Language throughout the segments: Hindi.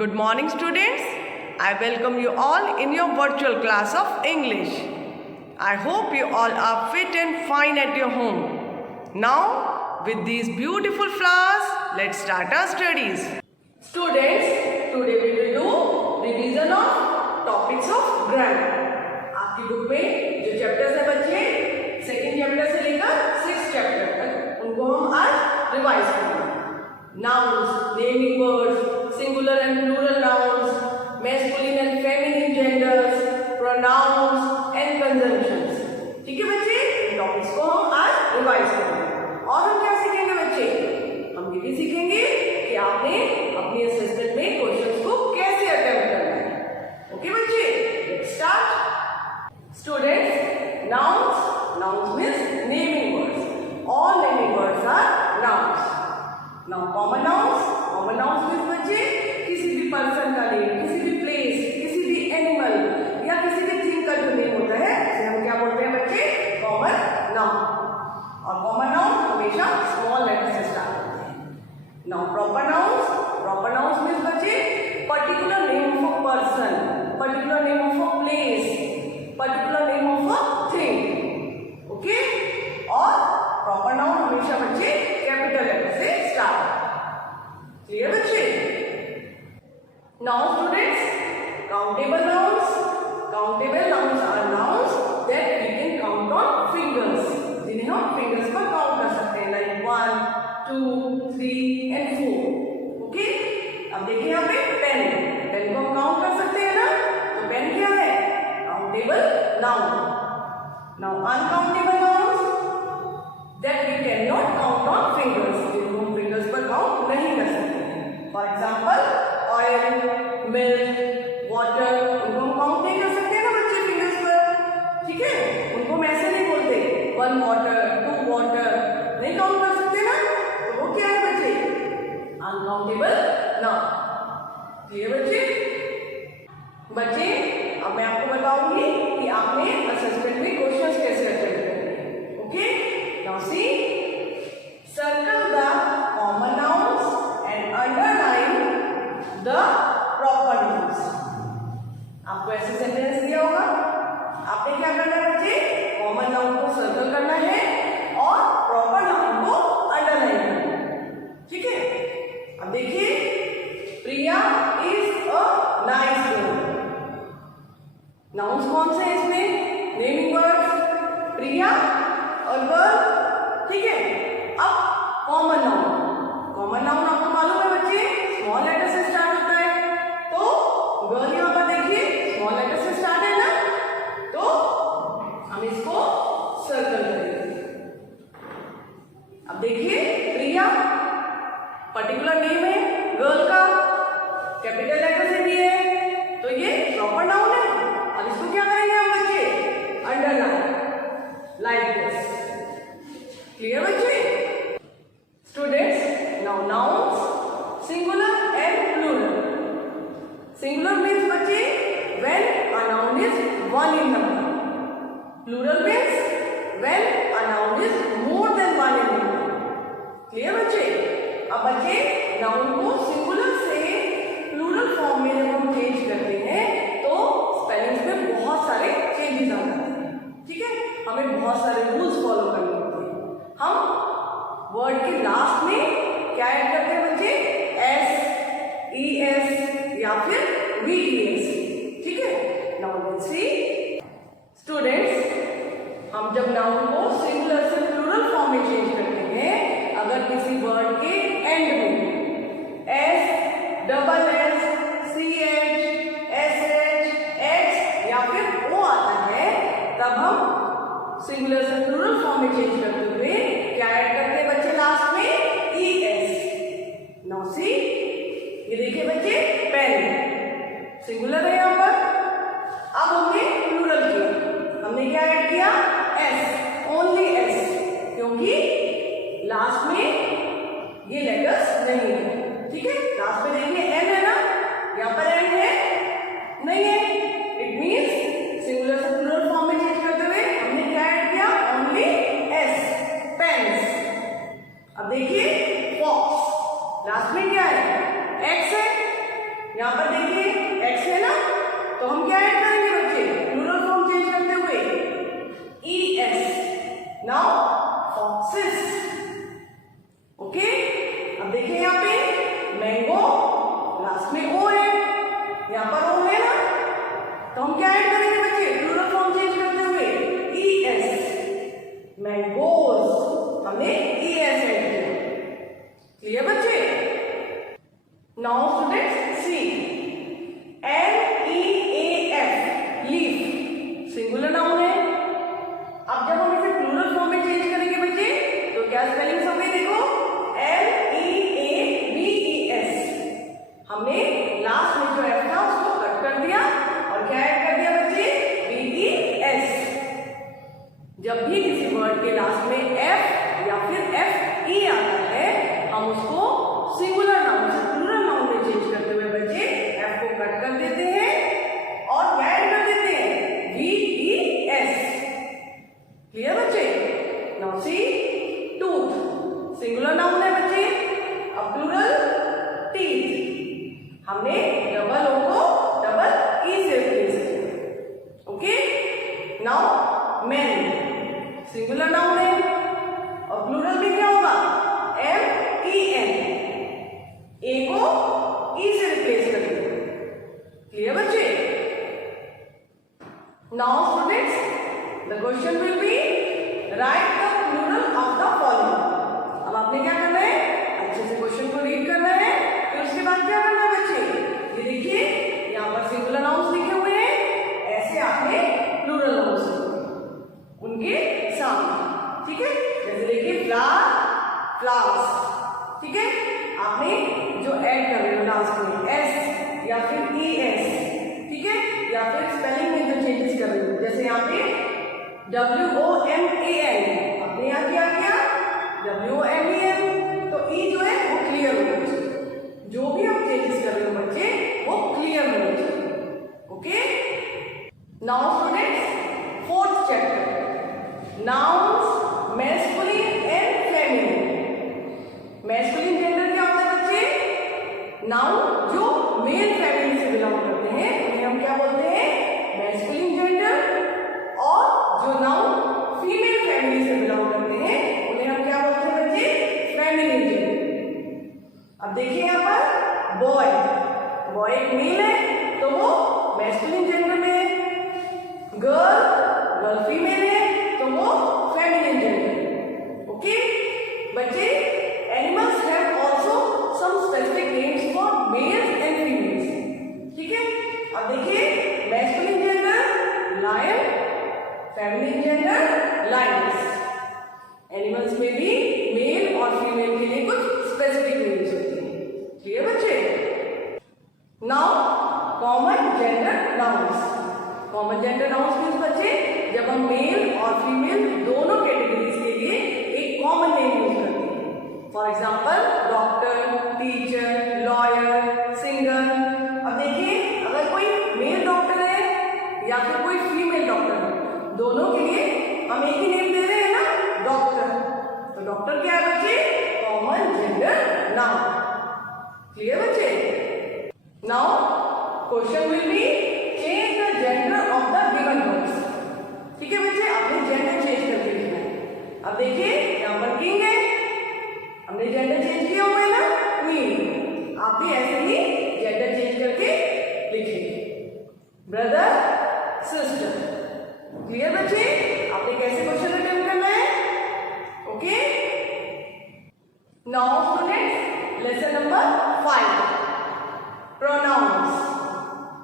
Good morning, students. I welcome you all in your virtual class of English. I hope you all are fit and fine at your home. Now, with these beautiful flowers, let's start our studies. Students, today we will do revision of topics of grammar. आपकी बुक में जो चैप्टर्स है बच्चे, सेकेंड चैप्टर से लेकर 6th चैप्टर तक, उनको हम आज रिवाइज करेंगे. Nouns, naming words, singular and plural nouns, masculine and feminine genders, pronouns and conjunctions. ठीक है बच्चे, इन टॉपिक्स को हम आज रिवाइज करेंगे. और हम क्या सीखेंगे बच्चे? हम ये भी सीखेंगे कि आपने अपनी असेसमेंट में क्वेश्चंस को कैसे अटेम्प्ट करना है. ओके बच्चे, let's start. Students, nouns means naming words. All naming words are nouns. Now common nouns means बच्चे किसी भी पर्सन का नेम, किसी भी प्लेस, किसी भी एनिमल या किसी भी थिंग का जो नेम होता है उसे हम क्या बोलते हैं बच्चे? Common noun. और कॉमन नाउन हमेशा स्मॉल लेटर से स्टार्ट होते हैं. नाउ प्रॉपर नाउन्स मीन्स बच्चे particular name of a person, particular name of a place, particular name of a thing. Okay, और प्रॉपर नाउन हमेशा बच्चे कैपिटल लेटर से स्टार्ट. क्लियर बच्चे? Now students, countable nouns are nouns that we can count on fingers, जिन्हें हम फिंगर्स पर काउंट कर सकते हैं, लाइक 1, 2, 3 एंड 4. ओके, अब देखिए यहाँ पे पेन को हम काउंट कर सकते हैं ना, तो पेन क्या है? Countable noun. Now uncountable nouns that we cannot count on fingers, जिनको हम फिंगर्स पर काउंट नहीं कर सकते हैं. For example oil, milk, water, उनको हम काउंट नहीं कर सकते ना बच्चे फिंगर्स पर. ठीक है, उनको हम ऐसे नहीं बोलते 1 वाटर, 2 वाटर, नहीं काउंट कर सकते ना, तो वो क्या है बच्चे? Uncountable noun. क्लियर बच्चे? बच्चे, अब मैं आपको बताऊंगी कि आपने असेसमेंट में क्वेश्चंस कैसे अटेम्प्ट करने हैं. Okay, now see, circle the common nouns and underline the proper nouns. आपको ऐसे सेंटेंस दिया होगा, आपने क्या करना है बच्चे? कॉमन नाउन को सर्कल करना है और प्रॉपर नाउन को अंडरलाइन करना है. ठीक है, अब देखिए, Priya is a nice girl. Nouns कौन से हैं इसमें? नेमिंग वर्ड्स, प्रिया और गर्ल. ठीक है, अब कॉमन नाउन आपको मालूम है बच्चे स्मॉल लेटर से स्टार्ट होता है, तो गर्ल यहाँ पर देखिए स्मॉल लेटर से स्टार्ट है ना, तो हम इसको सर्कल करेंगे. अब देखिए, प्रिया पर्टिकुलर नेम है गर्ल का, कैपिटल लेटर से भी है, तो ये प्रॉपर नाउन है. अब इसको क्या करेंगे हम बच्चे? Underline, like this. क्लियर बच्चे? Students, now nouns singular and plural. Singular means बच्चे when a noun is 1 in number. Plural means when a noun is more than 1 in number. Clear बच्चे? अब बच्चे नाउन को सिंगुलर से प्लूरल फॉर्म में जब हम चेंज करते हैं तो स्पेलिंग्स में बहुत सारे चेंजेस आ जाते हैं. ठीक है, हमें बहुत सारे रूल्स फॉलो करने होते हैं. हम वर्ड के लास्ट में क्या ऐड करते हैं बच्चे? एस, ई एस या फिर वी ई एस. ठीक है, नाउ लेट्स सी. स्टूडेंट्स, हम जब नाउन को सिंगुलर से प्लूरल फॉर्म में चेंज करते हैं, अगर किसी वर्ड के एंड में s, double s, c h, s h, x या फिर ओ आता है, तब हम सिंगुलर से प्लूरल फॉर्म में चेंज करते हुए क्या ऐड करते हैं बच्चे? लास्ट में ई एस. नाउ सी, ये देखिए बच्चे, पेन सिंगुलर है यहाँ पर. अब हमने प्लूरल किया, हमने क्या ऐड किया? एस, ओनली एस, क्योंकि लास्ट में ये लेटर्स नहीं है. ठीक है, लास्ट में देखिए एन है ना, यहाँ पर एन है नहीं है, इट मीन्स सिंगुलर से प्लूरल फॉर्म में चेंज करते हुए हमने क्या ऐड किया? Only s, pens. अब देखिए, फॉक्स लास्ट में क्या है? एक्स है, यहाँ पर देखिए एक्स है ना, तो हम क्या ऐड करेंगे बच्चे, प्लूरल फॉर्म चेंज करते हुए ES. Now foxes. ओके, अब देखिए यहाँ पे मैंगो, लास्ट में ओ है, यहाँ पर ओ है ना, तो हम क्या ऐड करेंगे बच्चे, प्लूरल फॉर्म चेंज करते हुए ES. मैंगोज, हमने ES ऐड किया. क्लियर बच्चे? नाउ स्टूडेंट्स सी, LEAF, लीफ, सिंगुलर नाउन है. अब जब हम इसे प्लूरल फॉर्म में चेंज करेंगे बच्चे, तो क्या स्पेलिंग्स होंगे, देखो LEAVES. हमने लास्ट में जो F था उसको कट कर दिया और क्या ऐड कर दिया बच्चे, VES. जब भी किसी वर्ड के लास्ट में F या फिर FE आता है, हम उसको सिंगुलर नाउन से प्लूरल नाउन में चेंज करते हुए बच्चे F को कट कर देते हैं और क्या ऐड कर देते हैं, VES. क्लियर बच्चे? नाउ सी, टूथ, सिंगुलर नाउन है बच्चे, अब प्लूरल टीथ. हमने डबल ओ को डबल ई से रिप्लेस किया. Okay, now man, singular noun है और प्लूरल में क्या होगा, MEN. ए को ई से रिप्लेस कर दिया. क्लियर बच्चे? Now students, the question will be write the plural of the following. अब आपने क्या करना है, अच्छे से क्वेश्चन को रीड करना है, फिर उसके बाद क्या करना है बच्चे, ये देखिए यहाँ पर सिंगुलर नाउन्स लिखे हुए हैं, ऐसे आपने प्लूरल नाउन्स उनके सामने. ठीक है, जैसे देखिए फ्लावर, फ्लावर्स. ठीक है, आपने जो ऐड कर रहे हो लास्ट में S या फिर ES. ठीक है, या फिर स्पेलिंग में जो चेंजेस कर रहे हो, जैसे यहाँ पे WOMAN, आपने यहाँ क्या किया, WOMAN, तो E जो है वो क्लियर होना चाहिए. जो भी आप चेंजेस कर रहे हो बच्चे, वो क्लियर होना चाहिए. Okay, now students, fourth chapter, nouns masculine and feminine. Masculine gender क्या होता है बच्चे, नाउन जो मेल फैमिली से बिलोंग करते हैं उन्हें हम क्या बोलते हैं, मैस्कुलिन जेंडर. और जो नाउन फीमेल फैमिली से बिलोंग करते हैं उन्हें हम क्या बोलते हैं बच्चे, फेमिनिन जेंडर. अब देखिए यहाँ पर बॉय, बॉय एक मेल है तो वो मैस्कुलिन जेंडर में है. गर्ल, गर्ल फीमेल है तो वो फेमिनिन जेंडर. ओके बच्चे, animals have also some specific names for males and females. ठीक है, अब देखिए masculine gender lion, feminine gender lioness. Animals में भी मेल और फीमेल के लिए कुछ स्पेसिफिक नेम्स होते हैं. क्लियर बच्चे? Now common gender nouns. Common gender nouns means बच्चे, जब हम मेल और फीमेल दोनों कैटेगरीज के लिए एक कॉमन नेम यूज करते हैं. For example doctor, teacher, lawyer, singer. अब देखिए अगर कोई मेल डॉक्टर है या फिर कोई फीमेल डॉक्टर है, दोनों के लिए हम एक ही नेम दे रहे हैं ना, डॉक्टर. तो डॉक्टर क्या है बच्चे, कॉमन जेंडर नाउन. क्लियर बच्चे? Now question will B change the gender of the given words. ठीक है बच्चे, आपने जेंडर चेंज करके लिखना है. अब देखिए यहाँ पर किंग है, हमने जेंडर चेंज किया हुआ है ना, क्वीन. आप भी ऐसे ही जेंडर चेंज करके लिखेंगे. Brother, sister. क्लियर बच्चे? आपने कैसे क्वेश्चन अटेम्प्ट करना है. Okay, now students, lesson number 5, pronouns.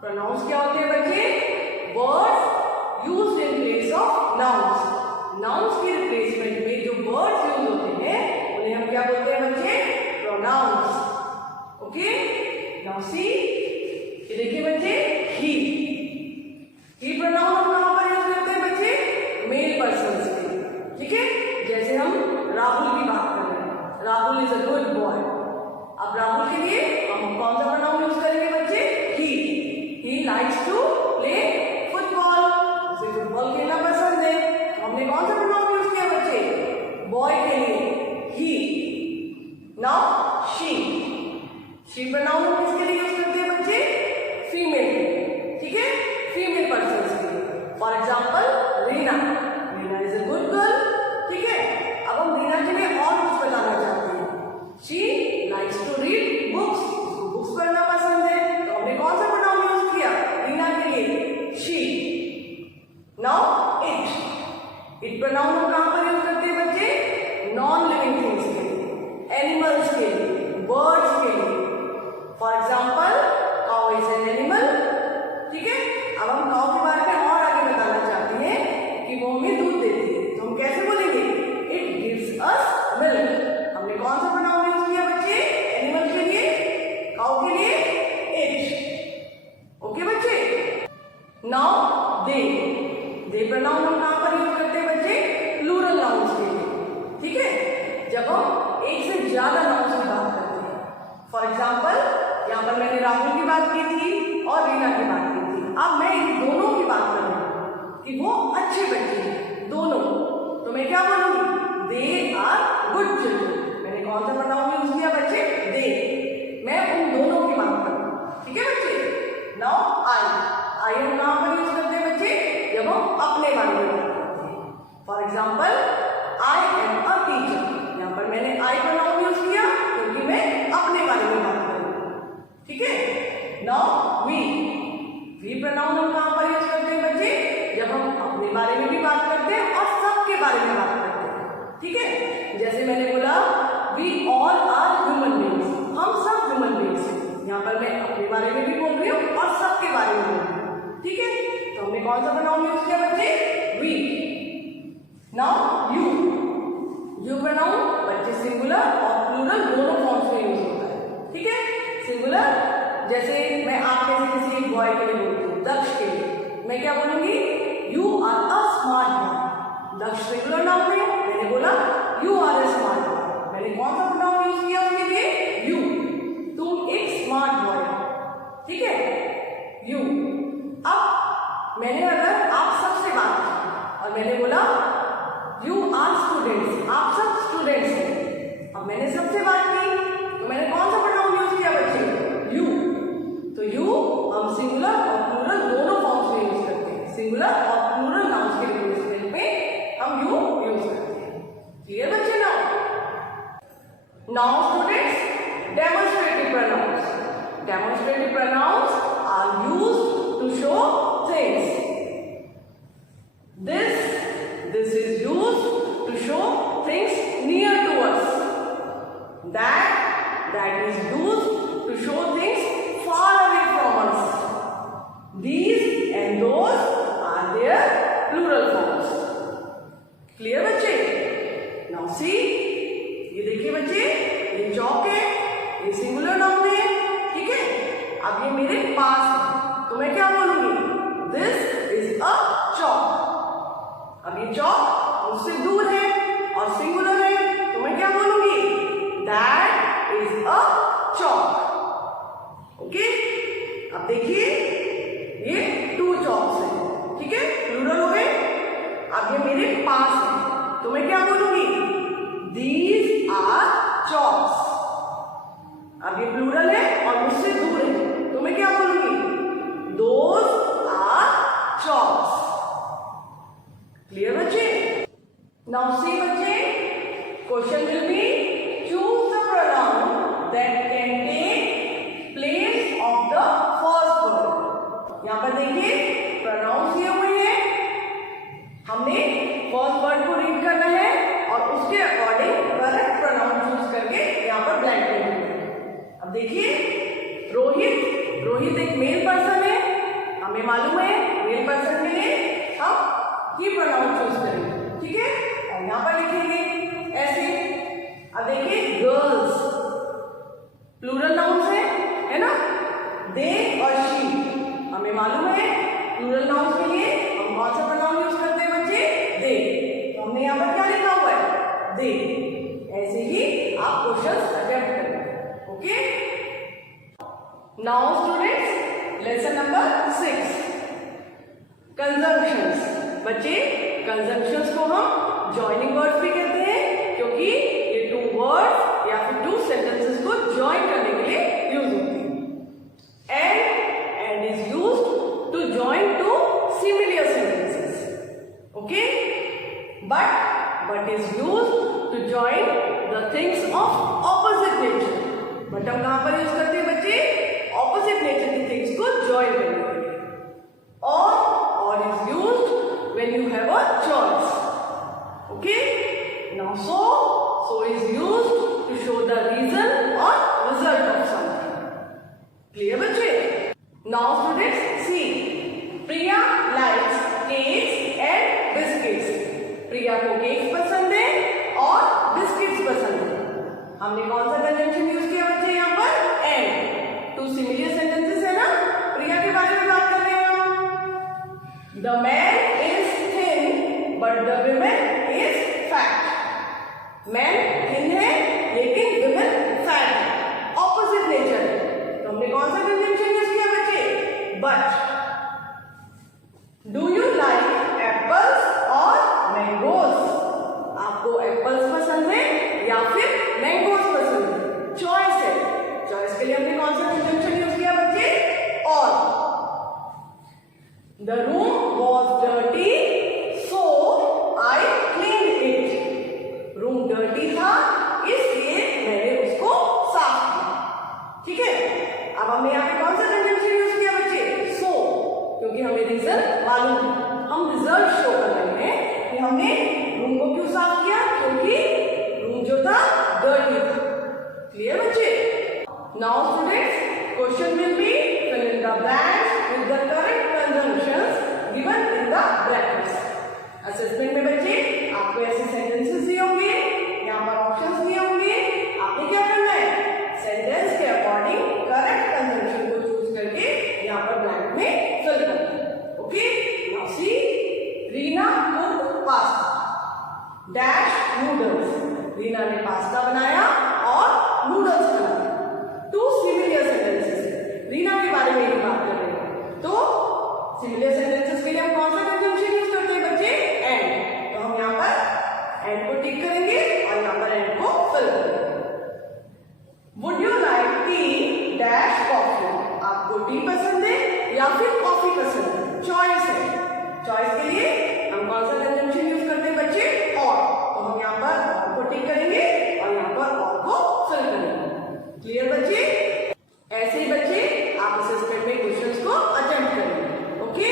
Pronouns क्या होते हैं बच्चे, words used in place of nouns. Nouns के रिप्लेसमेंट में जो वर्ड्स यूज होते हैं उन्हें हम क्या बोलते हैं बच्चे, प्रोनाउंस. ओके, नाउ सी, ये देखिए बच्चे, ही. ही प्रोनाउन हम कहां पर यूज करते हैं बच्चे, मेल पर्सन के. ठीक है, जैसे हम राहुल की बात कर रहे हैं, Rahul is a good boy. अब राहुल के लिए हम कौन सा प्रोनाउन यूज करेंगे बच्चे, he. He likes to play football, उसे फुटबॉल खेलना पसंद है. तो हमने कौन सा प्रोनाउन यूज किया बच्चे, बॉय के लिए, he. Now she. She pronoun किसके लिए यूज करते हैं बच्चे, दे प्रोनाउन हम कहाँ पर यूज करते हैं बच्चे? प्लूरल नाउन्स के लिए, ठीक है, जब हम एक से ज्यादा नाउन्स की बात करते हैं। फॉर एग्जाम्पल यहाँ पर मैंने राहुल की बात की थी और रीना की बात की थी। अब मैं इन दोनों की बात कर रही हूँ कि वो अच्छे बच्चे हैं दोनों, तो मैं क्या बोलूंगी? They are good children. मैंने कौन सा प्रोनाउन यूज किया बच्चे? दे। मैं उन दोनों की बात करूँ, ठीक है बच्चे। नाउ आई हम कहाँ पर यूज करते हैं बच्चे? जब हम अपने बारे में बात करते हैं। For example I am a teacher, यहाँ पर मैंने आई प्रोनाउन यूज किया क्योंकि मैं अपने बारे में बात करूँ, ठीक है। नाउ वी प्रोनाउन हम कहाँ पर यूज करते हैं बच्चे? जब हम अपने बारे में भी बात करते हैं और सबके बारे में बात करते हैं, ठीक है। जैसे मैंने बोला we all are human beings, हम सब ह्यूमन बीइंग्स हैं। यहाँ पर मैं अपने बारे में भी बोल रही हूँ और सबके बारे में बोल रही हूँ, ठीक है। तो हमने कौन सा प्रोनाउन यूज किया बच्चे? वी। नाउ यू प्रोनाउन बच्चे सिंगुलर और प्लूरल दोनों फॉर्म्स में यूज होता है, ठीक है। सिंगुलर जैसे मैं आप में से किसी एक बॉय के लिए बोलती हूँ, दक्ष के लिए, मैं क्या बोलूंगी? You are a smart boy. Daksh singular noun है, मैंने बोला you are a smart boy. मैंने कौन सा प्रोनाउन यूज किया उसके लिए? यू। तुम एक स्मार्ट बॉय, ठीक है, यू। अब मैंने अगर आप सबसे बात की और मैंने बोला यू आर स्टूडेंट्स, आप सब स्टूडेंट्स हैं। अब मैंने सबसे बात की तो मैंने कौन सा प्रोनाउन यूज किया बच्चे? यू। तो यू हम सिंगुलर और प्लूरल दोनों फॉर्म्स में यूज करते हैं। सिंगुलर और प्लूरल नाउन्स के रिप्लेसमेंट में हम यू यूज करते हैं। क्लियर बच्चे? Now students, demonstrative pronouns. Demonstrative pronouns are used to show things. This is used to show things near to us. That is used to show things far away from us. These and those are their plural forms. Clear बच्चे? Now see, ये देखिए बच्चे, ये चौक है, ये सिंगुलर नाउन है, ठीक है। अब ये मेरे पास है तो मैं क्या बोलूंगी? दिस इज अ चौक। अब ये चौक मुझसे दूर है और सिंगुलर है तो मैं क्या बोलूंगी? That is a Chowk. Okay, अब देखिए ये टू चौक्स है, ठीक है, प्लूरल हो गए। अब ये मेरे पास है तो मैं क्या बोलूंगी? These are chalks. अब ये प्लूरल है और मुझसे दूर है तो मैं क्या बोलूंगी? Those are chops. क्लियर बच्चे? नाउ सी बच्चे, question will be choose the pronoun that can take place of the first word. यहां पर देखिए प्रोनाउंस दिए हुए हैं, हमने फर्स्ट वर्ड को रीड करना है और उसके अकॉर्डिंग करेक्ट प्रोनाउन चूज करके यहां पर ब्लैंक कर देना है। अब देखिए रोहित एक मेल पर्सन है, हमें मालूम है मेल पर्सन के लिए हम ही प्रोनाउन चूज करेंगे, ठीक है। और यहाँ पर लिखेंगे ऐसे। अब देखिए गर्ल्स प्लूरल नाउन्स है ना, दे और शी। हमें मालूम है प्लूरल नाउन्स के लिए हम कौन सा प्रोनाउन यूज करते हैं बच्चे? दे। तो हमने यहाँ पर क्या लिखा हुआ है? दे। ऐसे ही आप क्वेश्चंस अटेम्प्ट करेंगे, okay. Now students, lesson number 6, conjunctions। बच्चे conjunctions को हम joining words भी कहते हैं क्योंकि ये टू वर्ड्स या फिर टू sentences को join करने के लिए यूज होती है। And is used to join two similar sentences, okay? But is used to join the things of opposite nature। But हम कहाँ पर यूज करते हैं बच्चे? ऑपोजिट नेचर की थिंग्स को जॉइन करने के लिए। Or is used when you have a choice, okay. Now so is used to show the reason और रिजल्ट ऑफ समथिंग। क्लियर बच्चे? Now students see, Priya likes cakes and biscuits. Priya को केक्स पसंद है और बिस्किट्स पसंद है। हमने कौन सा कंजंक्शन यूज किया बच्चे? यहाँ पर एंड। टू सिमिलर सेंटेंसेस है ना, प्रिया के बारे में बात कर रहे हैं हम। The man The room was dirty, so I cleaned it. Room dirty था, इसलिए मैंने उसको साफ किया. ठीक है. अब हमने यहाँ पे कौन सा कंजंक्शन यूज किया बच्चे? So, क्योंकि हमें रीजन मालूम है. हम रिजल्ट शो कर रहे हैं कि हमने रूम को क्यों साफ किया, क्योंकि रूम जो था dirty था. क्लियर बच्चे? Now students, question will be fill in the blanks with the correct conjunctions given in the brackets. Assessment में बच्चे आपको ऐसे सेंटेंसेस दिए होंगे, यहाँ पर ऑप्शंस दिए होंगे. आपने क्या करना है? सेंटेंस के अकॉर्डिंग करेक्ट कंजंक्शन को चूज करके यहाँ पर ब्लैंक में फिल करना है. Okay. Now see, Reena cooked pasta dash noodles. Reena ने पास्ता बनाया और नूडल्स बनाया. To similar sentences. रीना के बारे में ही बात कर रहे हैं, तो सिमिलर सेंटेंसेस के लिए हम कौन सा कंजंक्शन यूज करते हैं बच्चे? एंड. तो हम यहाँ पर एंड को टिक करेंगे और यहाँ पर एंड को फिल करेंगे. Would you like T dash coffee. आपको टी पसंद है या फिर कॉफी पसंद है? चॉइस है. चॉइस के लिए हम कौन सा कंजंक्शन यूज करते हैं बच्चे? और. तो हम यहाँ पर और को टिक करेंगे और यहाँ पर और को फिल करेंगे. क्लियर बच्चे? ऐसे ही बच्चे आप असेसमेंट में क्वेश्चंस को अटेम्प्ट करेंगे. Okay.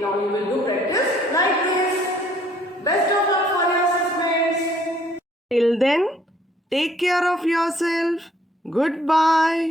Now you will do practice like this. Best of luck for your assessments. Till then, take care of yourself. Goodbye.